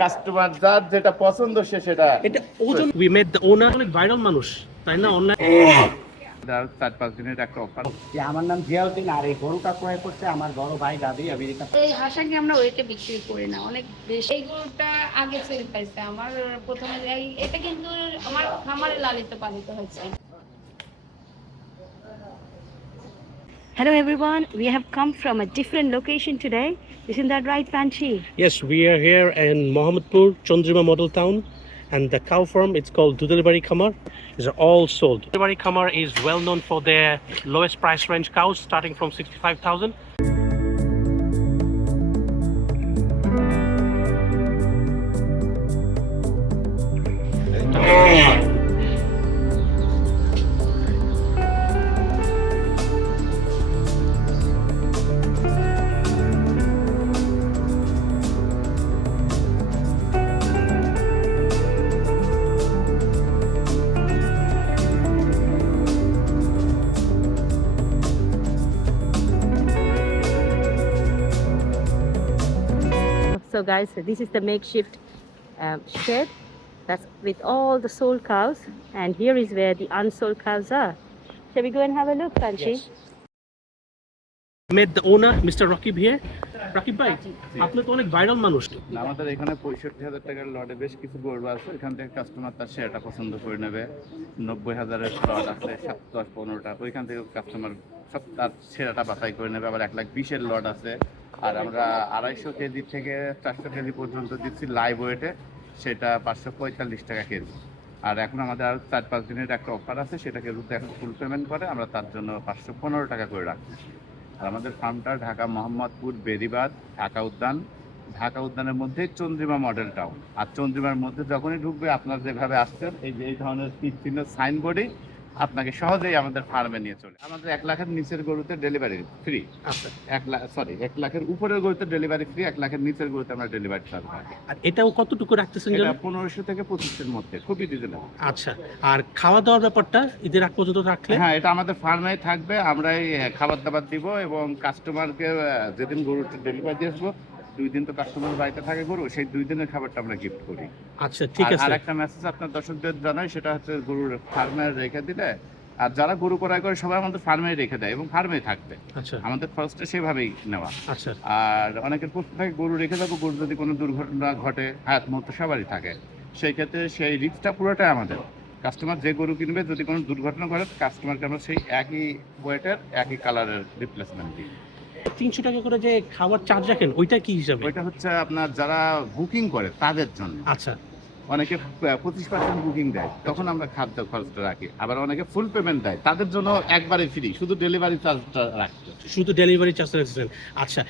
Customer যার যেটা পছন্দ সে সেটা। এটা ওজন উই মেড দ্য ওনার অনেক ভাইরাল মানুষ, তাই না? অনলাইন 4-5 দিনের একটা অফার। আমার নাম জিয়াউদ্দিন, আর এই গরুটা ক্রয় করছে আমার বড় ভাই দাদি আমেরিকা। এই হাঁসটাকে আমরা ওয়েটে বিক্রি করি না, অনেক বেশি। এই গরুটা আগে সেল পাইছে আমার প্রথমে। এটা কিন্তু আমার খামারে লালিত পালিত হয়েছে। Hello everyone, we have come from a different location today. Isn't that right, Panchi? Yes, we are here in Mohammadpur, Chandrima Model Town, and the cow farm, it's called Dudalibari Khamar. These are all sold. Dudalibari Khamar is well known for their lowest price range cows starting from 65,000. So guys, this is the makeshift shed that's with all the sold cows, and here is where the unsold cows are. Shall we go and have a look, Panchi? Yes. Met the owner, Mr. Rakib here. Rakib bhai, আপনি তো অনেক viral মানুষ। আমাদের এখানে 65,000 টাকার লটে বেশ কিছু গরু আছে। এখান থেকে কাস্টমার তার শেয়ারটা পছন্দ করে নেবে। 90,000-এর লট আছে, 7-10-15টা। ওইখান থেকে কাস্টমার সব তার শেয়ারটা বাছাই করে নেবে। আবার 1,20,000-এর লট আছে। আর আমরা 250 কেজি থেকে 400 কেজি পর্যন্ত দিচ্ছি লাইভ ওয়েটে, সেটা 545 টাকা কেজি। আর এখন আমাদের আরও 4-5 দিনের একটা অফার আছে, সেটাকে যদি এখন ফুল পেমেন্ট করে আমরা তার জন্য 515 টাকা করে রাখছি। আর আমাদের ফার্মটা ঢাকা মোহাম্মদপুর বেরিবাদ ঢাকা উদ্যানের মধ্যে চন্দ্রিমা মডেল টাউন। আর চন্দ্রিমার মধ্যে যখনই ঢুকবে আপনার যেভাবে আসছেন এই ধরনের চিহ্ন সাইনবোর্ডে আপনাকে সহজেই আমাদের ফার্মে নিয়ে চলে। আমাদের 1 লাখের নিচের গরুতে ডেলিভারি ফ্রি। আচ্ছা, 1 লাখের উপরের গরুতে ডেলিভারি ফ্রি, 1 লাখের নিচের গরুতে আমরা ডেলিভারি চার্জ রাখি। আর এটাও কতটুকু রাখতেছেন? 1500 থেকে 2500-এর মধ্যে, খুবই রিজনেবল। আচ্ছা, আর খাওয়া দাওয়ার ব্যাপারটা ঈদের আগ পর্যন্ত রাখলে? হ্যাঁ, এটা আমাদের ফার্মেই থাকবে। আমরাই খাবার দাবার দিব এবং কাস্টমারকে যেদিন গরুটা ডেলিভারি দিয়ে আসবো 2 দিন তো কাস্টমার বাড়িতে থাকে গরু, সেই 2 দিনের খাবারটা আমরা গিফট করি। আচ্ছা, ঠিক আছে। আর একটা মেসেজ আপনার দর্শকদের জানাই, সেটা হচ্ছে গরুর ফার্মে রেখে দিলে, আর যারা গরু ক্রয় করে সবাই আমাদের ফার্মেই রেখে দেয় এবং ফার্মেই থাকবে। আচ্ছা, আমাদের খরচটা সেভাবেই নেওয়া। আচ্ছা। আর অনেকের প্রশ্ন থাকে গরু রেখে যাবো, গরু যদি কোনো দুর্ঘটনা ঘটে, হায়াত মতো সবারই থাকে, সেই ক্ষেত্রে সেই রিস্কটা পুরোটাই আমাদের। কাস্টমার যে গরু কিনবে যদি কোনো দুর্ঘটনা ঘটে, কাস্টমারকে আমরা সেই একই ওয়েটের একই কালারের রিপ্লেসমেন্ট দিই। 300 টাকা করে যে খাবার চার্জ রাখেন, ওইটা কি হিসাবে? ওইটা হচ্ছে আপনার যারা বুকিং করে তাদের জন্য। আচ্ছা, অনেকে 25% বুকিং দেয়, তখন আমরা খাদ্য খরচটা রাখি। আবার অনেকে ফুল পেমেন্ট দেয়, তাদের জন্য একবারে ফ্রি, শুধু ডেলিভারি চার্জটা রাখি। শুধু ডেলিভারি চার্জ রাখছেন। আচ্ছা,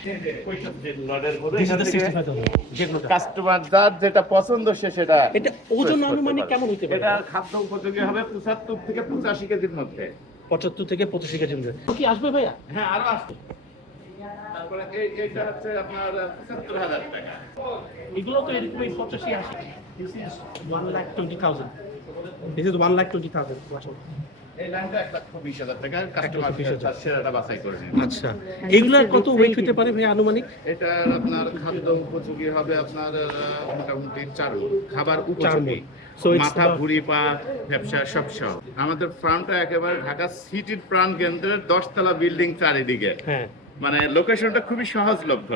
কাস্টমার যার যেটা পছন্দ সে সেটা। এটা ওজন আনুমানিক কেমন হতে পারে? এটা খাদ্য উপযোগী হবে 75 থেকে 85 কেজির মধ্যে। 75 থেকে 85 কেজি মধ্যে। কি আসবে ভাইয়া? হ্যাঁ, আরো আসবে। তারপরে এইটা হচ্ছে আপনার 75,000 টাকা। এগুলো তো এরকমই 85-80। This is 1,20,000. This is 1,20,000. এই লাইনটা 1,20,000 টাকা। কাস্টমার সেরাটা বাছাই করে নেন। আচ্ছা, এগুলার কত ওয়েট হতে পারে ভাই আনুমানিক? এটা আপনার খাদ্য উপযোগী হবে আপনার মোটামুটি চারু খাবার উপযোগী, মাথা ভুঁড়ি পা ব্যবসা সব সহ। আমাদের ফার্মটা একেবারে ঢাকা সিটির প্রাণ কেন্দ্রের 10 তলা বিল্ডিং চারিদিকে। হ্যাঁ, মানে লোকেশনটা খুবই সহজলভ্য।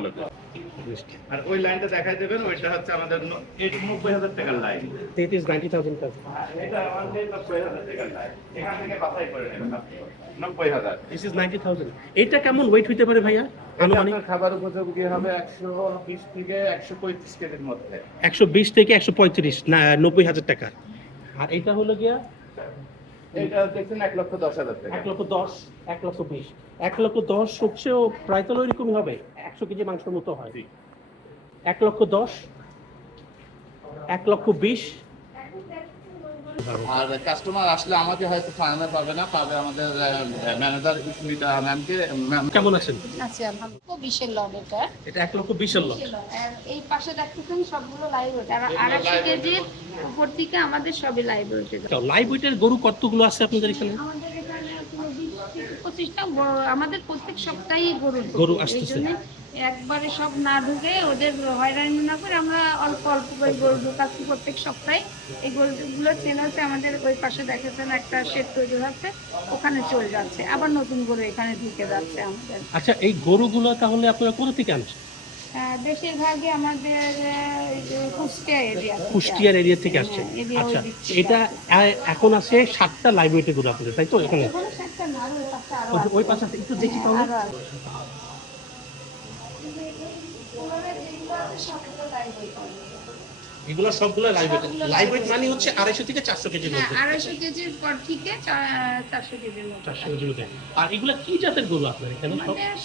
আর ওই লাইনটা দেখাই দেবেন, ওইটা হচ্ছে আমাদের 90,000 টাকার লাইন। That is 90,000 টাকা। এটা আমাদের 90,000 টাকার লাইন। এখান থেকে বাছাই করে নেবেন 90,000। This is 90,000. এটা কেমন ওয়েট হতে পারে ভাইয়া আনুমানিক? খাবার উপযোগী হবে 120 থেকে 135 কেজির মধ্যে। 120 থেকে 135, না 90,000 টাকা। আর এটা হলো গিয়া, এটা দেখছেন 1,10,000 টাকা। 1,10,000, 1,20,000, 1,10,000 হচ্ছেও প্রায় তো ওইরকমই হবে, 100 কেজি মাংসের মতো হয়। 1,10,000, 1,20,000। আর কাস্টমার আসলে আমাকে হয়তো ফার্মে পাবে না, পাবে আমাদের ম্যানেজার সুমিতা ম্যামকে। কেমন আছেন? আচ্ছা, আলহামদুলিল্লাহ। 20-এর লট এটা। এটা 1,20,000 লট। আর এই পাশে দেখতেছেন সবগুলো লাইভ ওয়েট। আর 250 কেজির উপর থেকে আমাদের সবই লাইভ ওয়েটে। লাইভ ওয়েটের গরু কতগুলো আছে আপনাদের এখানে? আমাদের এখানে 20 থেকে 25টা আমাদের প্রত্যেক সপ্তাহেই গরু আসতেছে। একবারে সব না ঢুকে ওদের হয়রানি না করে আমরা অল্প অল্প করে গরু ঢুকাচ্ছি প্রত্যেক সপ্তাহে। এই গরুগুলো চেন হচ্ছে আমাদের ওই পাশে দেখেছেন একটা শেড তৈরি হচ্ছে, ওখানে চলে যাচ্ছে, আবার নতুন গরু এখানে ঢুকে যাচ্ছে আমাদের। আচ্ছা, এই গরুগুলো তাহলে আপনারা কোথা থেকে আনছেন? বেশিরভাগই আমাদের কুষ্টিয়ার এরিয়া থেকে আসছে। আচ্ছা, এটা এখন আছে 7টা লাইভ ওয়েটে গরু আপনাদের, তাই তো? এখানে ওই পাশে একটু দেখি তাহলে। এগুলো সবগুলো লাইভ ওয়েট। লাইভ ওয়েট মানে হচ্ছে 250 থেকে 400 কেজির মধ্যে। 250 কেজির পর থেকে 400 কেজির মতো। 400 কেজির মধ্যে। আর এগুলো কি জাতের গরু আপনার এখানে?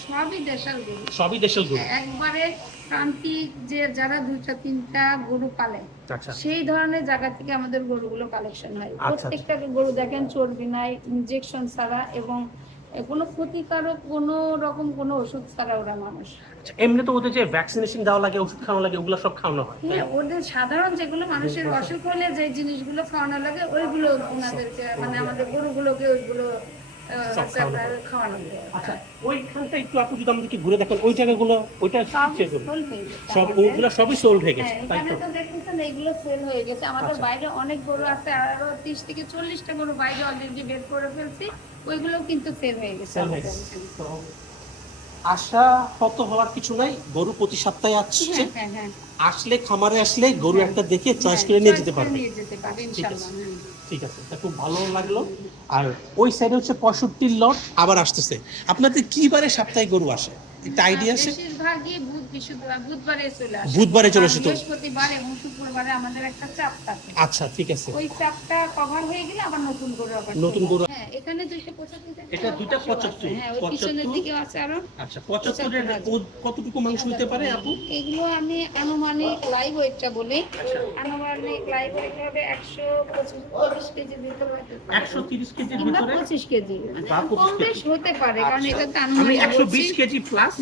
সবই দেশাল গরু। সবই দেশাল গরু। একবারে প্রান্তিক যে যারা 2-3টা গরু পালে, আচ্ছা, সেই ধরনের জায়গা থেকে আমাদের গরুগুলো কালেকশন হয়। আচ্ছা। প্রত্যেকটা গরু দেখেন চর্বি নাই, ইনজেকশন ছাড়া এবং কোনো ক্ষতিকারক কোনো রকম কোনো ওষুধ ছাড়া ওরা মানুষ। আচ্ছা, এমনি তো ওদের যে ভ্যাকসিনেশন দেওয়া লাগে, ওষুধ খাওয়ানো লাগে, ওগুলো সব খাওয়ানো হয়? হ্যাঁ, ওদের সাধারণ যেগুলো মানুষের অসুখ হলে যে জিনিসগুলো খাওয়ানো লাগে ওইগুলো ওনাদেরকে মানে আমাদের গরুগুলোকে ওইগুলো খাওয়ানো লাগে। আচ্ছা, ওইখানটা একটু আপনি যদি আমাদেরকে ঘুরে দেখেন, ওই জায়গাগুলো ওইটা সব ওগুলো সবই সোল্ড হয়ে গেছে, তাই এখানে তো? তো দেখতেছেন এইগুলো সেল হয়ে গেছে। আমাদের বাইরে অনেক গরু আছে, আরো 30 থেকে 40টা গরু বাইরে অলরেডি বের করে ফেলছি, ওইগুলো কিন্তু সেল হয়ে গেছে। সেল হয়ে গেছে। তো আশা হত হওয়ার কিছু নাই, গরু প্রতি সপ্তাহে আসছে। হ্যাঁ হ্যাঁ আসলে খামারে আসলে গরু একটা দেখে চয়েস করে নিয়ে যেতে পারবে। নিয়ে যেতে পারবে ইনশাআল্লাহ। ঠিক আছে, এটা খুব ভালো লাগলো। আর ওই সাইডে হচ্ছে 65 লট আবার আসতেছে। আপনাদের কি বারে সাপ্তাহিক গরু আসে, একটা আইডিয়া আছে? বেশিরভাগই বুধবারে চলে আসে। বুধবারে চলে আসে তো। বৃহস্পতিবার এবং শুক্রবারে আমাদের একটা চাপ থাকে। আচ্ছা, ঠিক আছে। ওই চাপটা কভার হয়ে গেলে আবার নতুন গরু আবার নতুন গরু। হ্যাঁ, এখানে 275। এটা 275। হ্যাঁ, ওই পিছনের দিকে আছে আরো। আচ্ছা, 75 এর কতটুকু মাংস হতে পারে আপু? এগুলো আমি আনুমানিক লাইভ ওয়েটটা বলি। আনুমানিক লাইভ ওয়েট হবে 125 কেজির ভিতরে হতে পারে। 130 কেজির কিংবা ভিতরে 25 কেজি। বা 25 কম বেশ হতে পারে, কারণ আচ্ছা। এটা তো আমি আনুমানিক 120 কেজি প্লাস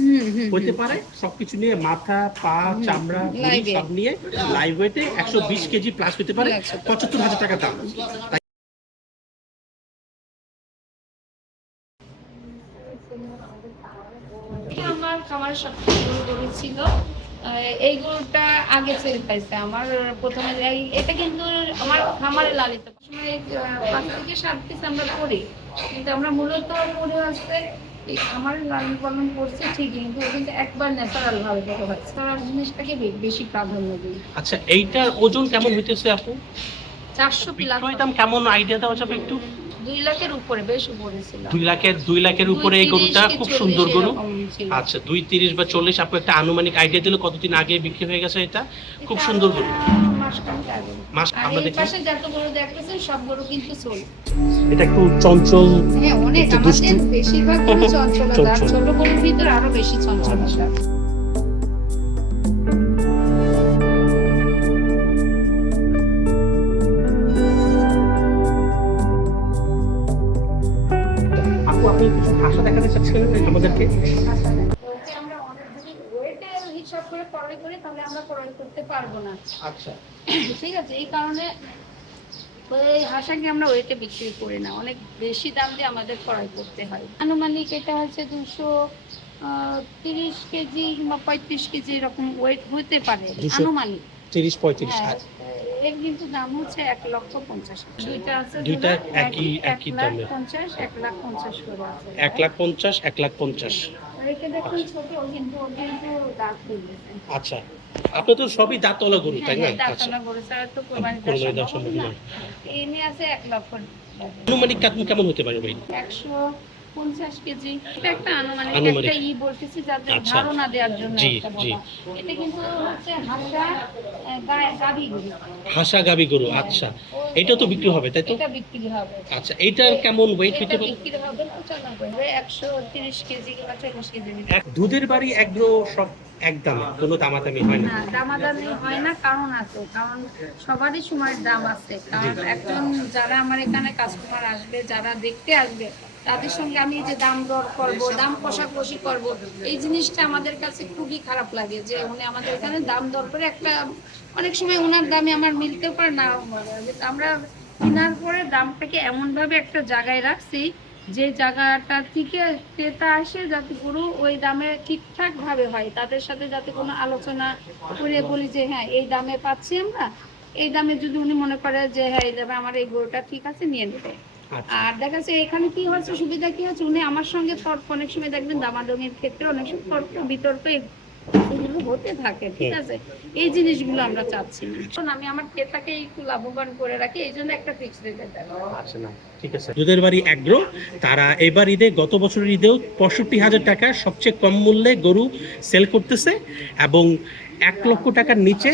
হতে পারে, সবকিছু নিয়ে মাথা, পা, চামড়া, ভুঁড়ি Live সব নিয়ে লাইভ ওয়েটে 120 কেজি প্লাস হতে পারে। 75,000 টাকা দাম। আমার খামারের সবথেকে বড় গরু ছিল। এই গরুটা আগে সেল পাইছে আমার প্রথমে। এটা কিন্তু আমার খামারে লালিত। 5 থেকে 7 পিস আমরা করি, কিন্তু আমরা মূলত করে আসতে এই খামারে লালন পালন করছে ঠিকই, কিন্তু কিন্তু একবার ন্যাচারাল ভাবে বড় হচ্ছে। তারা জিনিসটাকে বেশি প্রাধান্য দিই। আচ্ছা, এইটার ওজন কেমন হইতেছে আপু? 400 প্লাস। বিক্রয় দাম কেমন আইডিয়া দেওয়া যাবে একটু? 2 লাখের উপরে, বেশ উপরে ছিল। 2 লাখের উপরে এই গরুটা, খুব সুন্দর গরু। ছিল। আচ্ছা, 230 বা 40 আপু একটা আনুমানিক আইডিয়া দিলে কতদিন আগে বিক্রি হয়ে গেছে এটা? খুব সুন্দর গরু। মাসখানেক আগে। মাস আর আমরা এই দেখি। পাশে যত গরু দেখতেছেন সব গরু কিন্তু সোল। এটা একটু চঞ্চল। হ্যাঁ, অনেক। একটু দুষ্টু। আমাদের বেশিরভাগ গরু চঞ্চলতা, চঞ্চল। ছোট গরুর ভিতর আরো বেশি চঞ্চলতা। আপু, আপনি কিছু ভাষা দেখাতে চাচ্ছিলেন আমাদেরকে? ওকে আমরা অনেক যদি ওয়েটের হিসাব করে ক্রয় করি তাহলে আমরা ক্রয় করতে পারবো না। আচ্ছা, ঠিক আছে, এই কারণে ওই হাঁসাকে আমরা ওয়েটে বিক্রি করি না, অনেক বেশি দাম দিয়ে আমাদের ক্রয় করতে হয়। আনুমানিক এটা হচ্ছে 230 কেজি কিংবা 35 কেজি এরকম ওয়েট হতে পারে 200 আনুমানিক। 30-35। হ্যাঁ, এর কিন্তু দাম হচ্ছে 1,50,000। দুইটা আছে, দুইটা দুটো একই দামে। 1,50,000, 1,50,000 করে আছে। 1,50,000, 1,50,000। রেখে দেখুন ছোট, কিন্তু ওর কিন্তু দাঁত হয়ে গেছে। আচ্ছা, আপনার তো সবই দাঁতওয়ালা গরু, তাই না? হ্যাঁ, আচ্ছা, দাঁতওয়ালা গরু ছাড়া তো কোরবানি কোরবানি দেওয়া দেওয়া সম্ভব সম্ভব না। নয়। এই নিয়ে আছে 1,00,000 আনুমানিক কেমন হতে পারে ভাই? 150 কেজি। এটা একটা আনুমানিক আনুমানিক। একটা বলতেছি যাতে আচ্ছা। ধারণা দেওয়ার জন্য জি, একটা জি। বলা। এটা কিন্তু হচ্ছে হাঁসা গাভী গরু। হাসা গাবি গরু। আচ্ছা, এটা তো বিক্রি হবে, তাই তো? এটা বিক্রি হবে। আচ্ছা, এইটার কেমন ওয়েট হতে এটা পারে? বিক্রি হবে 95, 130 কেজি কিংবা 40 কেজি। দুধের বাড়ি এগ্রো সব এক দামে, কোনো দামাদামি হয় না? না, দামাদামি হয় না, কারণ আছে। কারণ সবারই সময়ের দাম আছে। কারণ একজন যারা আমার এখানে কাস্টমার আসবে, যারা দেখতে আসবে, তাদের সঙ্গে আমি যে দাম দর করব, দাম কষাকষি করব, এই জিনিসটা আমাদের কাছে খুবই খারাপ লাগে। যে উনি আমাদের এখানে দাম দর করে একটা, অনেক সময় ওনার দামে আমার মিলতেও পারে, নাও পারে। আমরা কেনার পরে দামটাকে এমনভাবে একটা জায়গায় রাখছি যে জায়গাটা থেকে ক্রেতা আসে যাতে গরু ওই দামে ঠিকঠাক ভাবে হয়, তাদের সাথে যাতে কোনো আলোচনা করে বলি যে হ্যাঁ এই দামে পাচ্ছি আমরা, এই দামে যদি উনি মনে করে যে হ্যাঁ এই দামে আমার এই গরুটা ঠিক আছে নিয়ে নেবে। আচ্ছা আর দেখা যাচ্ছে এখানে কি হচ্ছে, সুবিধা কি হচ্ছে, উনি আমার সঙ্গে তর্ক, অনেক সময় দেখবেন দামাদামির ক্ষেত্রে অনেক সময় তর্ক বিতর্ক এগুলো হতে থাকে, ঠিক আছে, এই জিনিসগুলো আমরা চাচ্ছি না। এখন আমি আমার ক্রেতাকে একটু লাভবান করে রাখি, এই জন্য একটা ফিক্সড রেটে দেবো। আচ্ছা না ঠিক আছে। দুধের বাড়ি অ্যাগ্রো তারা এবার ঈদে, গত বছরের ঈদেও 65,000 টাকা সবচেয়ে কম মূল্যে গরু সেল করতেছে, এবং 1 লক্ষ টাকার নিচে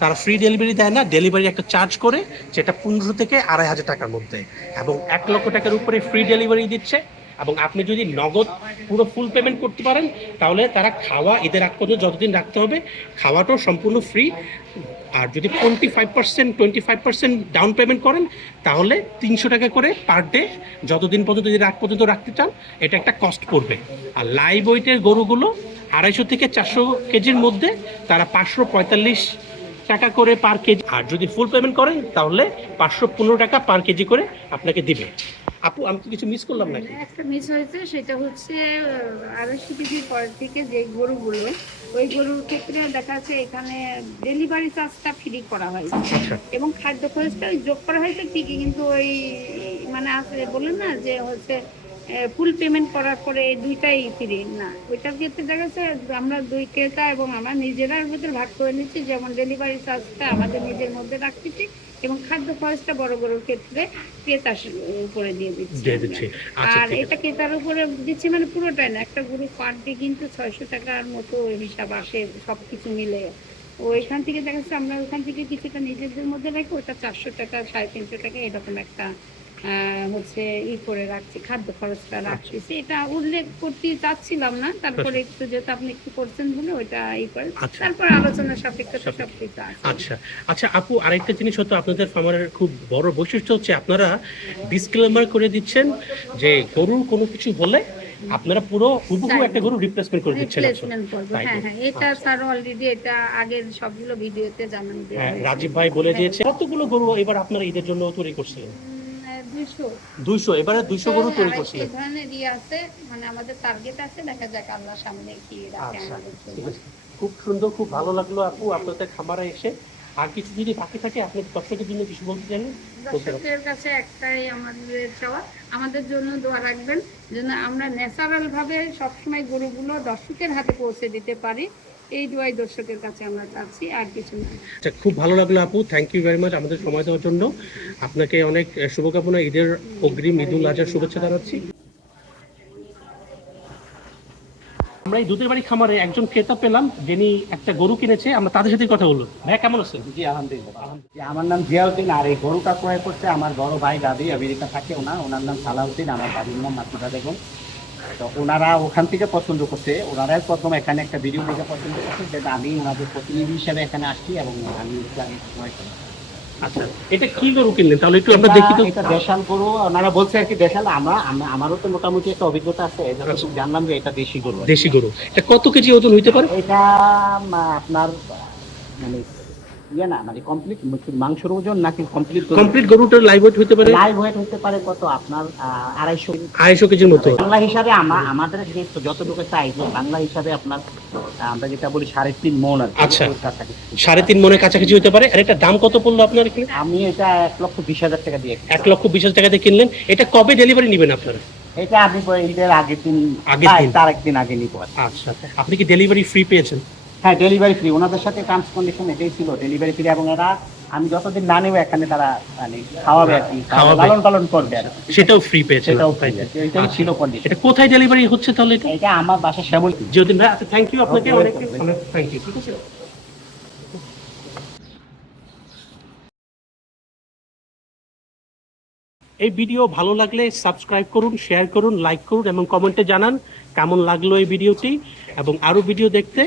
তারা ফ্রি ডেলিভারি দেয় না, ডেলিভারি একটা চার্জ করে, যেটা 15 থেকে 2,500 টাকার মধ্যে, এবং 1 লক্ষ টাকার উপরে ফ্রি ডেলিভারি দিচ্ছে। এবং আপনি যদি নগদ পুরো ফুল পেমেন্ট করতে পারেন তাহলে তারা খাওয়া ঈদের আগ পর্যন্ত যতদিন রাখতে হবে খাওয়াটাও সম্পূর্ণ ফ্রি। আর যদি 25% ডাউন পেমেন্ট করেন তাহলে 300 টাকা করে পার ডে, যতদিন পর্যন্ত ঈদের আগ পর্যন্ত রাখতে চান, এটা একটা কস্ট পড়বে। আর লাইভ ওয়েটের গরুগুলো 250 থেকে 400 কেজির মধ্যে তারা 545 টাকা করে পার কেজি, আর যদি ফুল পেমেন্ট করেন তাহলে 515 টাকা পার কেজি করে আপনাকে দিবে। আপু আমি কি কিছু মিস করলাম নাকি? একটা মিস হয়েছে, সেটা হচ্ছে 250 কেজির পর থেকে যে গরুগুলো, ওই গরুর ক্ষেত্রে দেখা যাচ্ছে এখানে ডেলিভারি চার্জটা ফ্রি করা হয়েছে আচ্ছা এবং খাদ্য খরচটা যোগ করা হয়েছে ঠিকই, কিন্তু ওই মানে আসলে বললেন না যে হচ্ছে ফুল পেমেন্ট করার পরে এই দুইটাই ফ্রি না, ওইটার ক্ষেত্রে দেখা যাচ্ছে আমরা দুই ক্রেতা এবং আমরা নিজেরার ভিতরে ভাগ করে নিচ্ছি, যেমন ডেলিভারি চার্জটা আমাদের নিজের মধ্যে রাখতেছি এবং খাদ্য খরচটা বড় গরুর ক্ষেত্রে ক্রেতার উপরে দিয়ে দিচ্ছি। আচ্ছা আর ঠিক এটা ক্রেতার উপরে দিচ্ছি মানে পুরোটাই না, একটা গরু পার ডে কিন্তু 600 টাকার মতো হিসাব আসে সবকিছু মিলে। ওইখান থেকে দেখা যাচ্ছে আমরা ওইখান থেকে কিছুটা নিজেদের মধ্যে রাখি, ওটা 400 টাকা 350 টাকা এরকম একটা হচ্ছে করে রাখছি, খাদ্য খরচটা রাখতেছি। এটা উল্লেখ করতে চাচ্ছিলাম না, তারপরে একটু যেহেতু আপনি একটু করছেন বলে ওইটা করে, তারপর আলোচনা সাপেক্ষে সবকিছু আছে। আচ্ছা আচ্ছা আপু, আরেকটা জিনিস হতো আপনাদের ফার্মারের খুব বড় বৈশিষ্ট্য হচ্ছে আপনারা ডিসক্লেমার করে দিচ্ছেন যে গরুর কোনো কিছু হলে আপনারা পুরো হুবহু একটা গরু রিপ্লেসমেন্ট করে দিচ্ছেন। রিপ্লেসমেন্ট করব, হ্যাঁ হ্যাঁ, এটা স্যার অলরেডি এটা আগের সবগুলো ভিডিওতে জানান দেয়া হ্যাঁ হয়েছে। রাজীব ভাই বলে দিয়েছে। কতগুলো গরু এবার আপনারা ঈদের জন্য তৈরি করছিলেন? 200, এবারে 200 গরু তৈরি করছিলেন। এই ধরনের আছে, মানে আমাদের টার্গেট আছে, দেখা যাক আল্লাহ সামনে কি রাখে আচ্ছা আমাদের জন্য। ঠিক আছে, খুব সুন্দর, খুব ভালো লাগলো আপু আপনাদের খামারে এসে। আর কিছু যদি বাকি থাকে আপনি দর্শকের জন্য কিছু বলতে চাইলেন? দর্শকদের কাছে একটাই আমাদের চাওয়া, আমাদের জন্য দোয়া রাখবেন যেন আমরা ন্যাচারাল ভাবে সবসময় গরুগুলো দর্শকের হাতে পৌঁছে দিতে পারি, এই দোয়াই দর্শকের কাছে আমরা চাচ্ছি, আর কিছু না। আচ্ছা খুব ভালো লাগলো আপু, থ্যাংক ইউ ভেরি মাচ আমাদের সময় দেওয়ার জন্য। আপনাকে অনেক শুভকামনা, ঈদের অগ্রিম ঈদুল আজহার শুভেচ্ছা জানাচ্ছি। আমরা এই দুধের বাড়ি খামারে একজন ক্রেতা পেলাম যিনি একটা গরু কিনেছে, আমরা তাদের সাথে কথা বলবো। ভাই কেমন আছেন? জি আলহামদুলিল্লাহ। আমার নাম জিয়াউদ্দিন, আর এই গরুটা ক্রয় করছে আমার বড় ভাই দাদি, আমেরিকা থাকে ওনার নাম সালাউদ্দিন, আমার দাদির নাম মাসুদা বেগম। তো ওনারা ওখান থেকে পছন্দ করছে, ওনারাই প্রথম এখানে একটা ভিডিও দেখে পছন্দ করছে, যেটা আমি ওনাদের প্রতিনিধি হিসেবে এখানে আসছি এবং আমি ক্রয় করি। আচ্ছা এটা কি গরু কিনলেন তাহলে একটু আমরা দেখি তো। এটা দেশাল গরু, ওনারা বলছে আর কি দেশাল, আমারও তো মোটামুটি একটা অভিজ্ঞতা আছে, এজন্য জানলাম যে এটা দেশি গরু। দেশি গরু, এটা কত কেজি ওজন হইতে পারে? এটা আপনার মানে ইয়ে না, মানে কমপ্লিট মাংসের ওজন নাকি কমপ্লিট গরুটার লাইভ ওয়েট হইতে পারে? লাইভ ওয়েট হতে পারে কত আপনার 250 কেজির মতো। বাংলা হিসাবে আমাদের যে যতটুকু চাইজ, বাংলা হিসাবে আপনার আমরা যেটা বলি 3.5 মণ আর কি। আচ্ছা 3.5 মণের কাছাকাছি হতে পারে। আর এটা দাম কত পড়লো আপনার এখানে? আমি এটা 1,20,000 টাকা দিয়ে 1,20,000 টাকা দিয়ে কিনলেন। এটা কবে ডেলিভারি নেবেন আপনারা? এটা আমি ঈদের আগের দিন তার একদিন আগে নিব। আচ্ছা আপনি কি ডেলিভারি ফ্রি পেয়েছেন? হ্যাঁ ডেলিভারি ফ্রি, ওনাদের সাথে টার্মস কন্ডিশন এটাই ছিল, ডেলিভারি ফ্রি, এবং এরা আমি যতদিন না নেব এখানে তারা মানে খাওয়াবে আর কি, লালন পালন করবে আর সেটাও ফ্রি পেয়েছেন? সেটাও ফ্রি, এটাই ছিল কন্ডিশন। এটা কোথায় ডেলিভারি হচ্ছে তাহলে? এটা আমার বাসা শ্যামল। জিওদিন ভাই, আচ্ছা থ্যাংক ইউ আপনাকে, অনেক থ্যাংক ইউ। ঠিক আছে। এই ভিডিও ভালো লাগলে সাবস্ক্রাইব করুন, শেয়ার করুন, লাইক করুন এবং কমেন্টে জানান কেমন লাগলো এই ভিডিওটি। এবং আরও ভিডিও দেখতে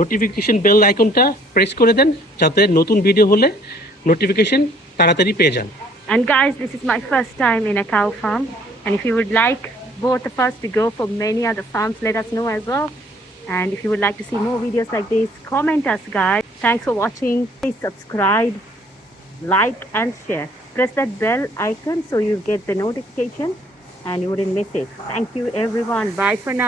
নোটিফিকেশন বেল আইকনটা প্রেস করে দেন যাতে নতুন ভিডিও হলে নোটিফিকেশন তাড়াতাড়ি পেয়ে যান। And guys, this is my first time in a cow farm, and if you would like both of us to go for many other farms, let us know as well. And if you would like to see more videos like this, comment us guys. Thanks for watching. Please subscribe, like and share. Press that bell icon so you get the notification and you wouldn't miss it. Thank you everyone. Bye for now.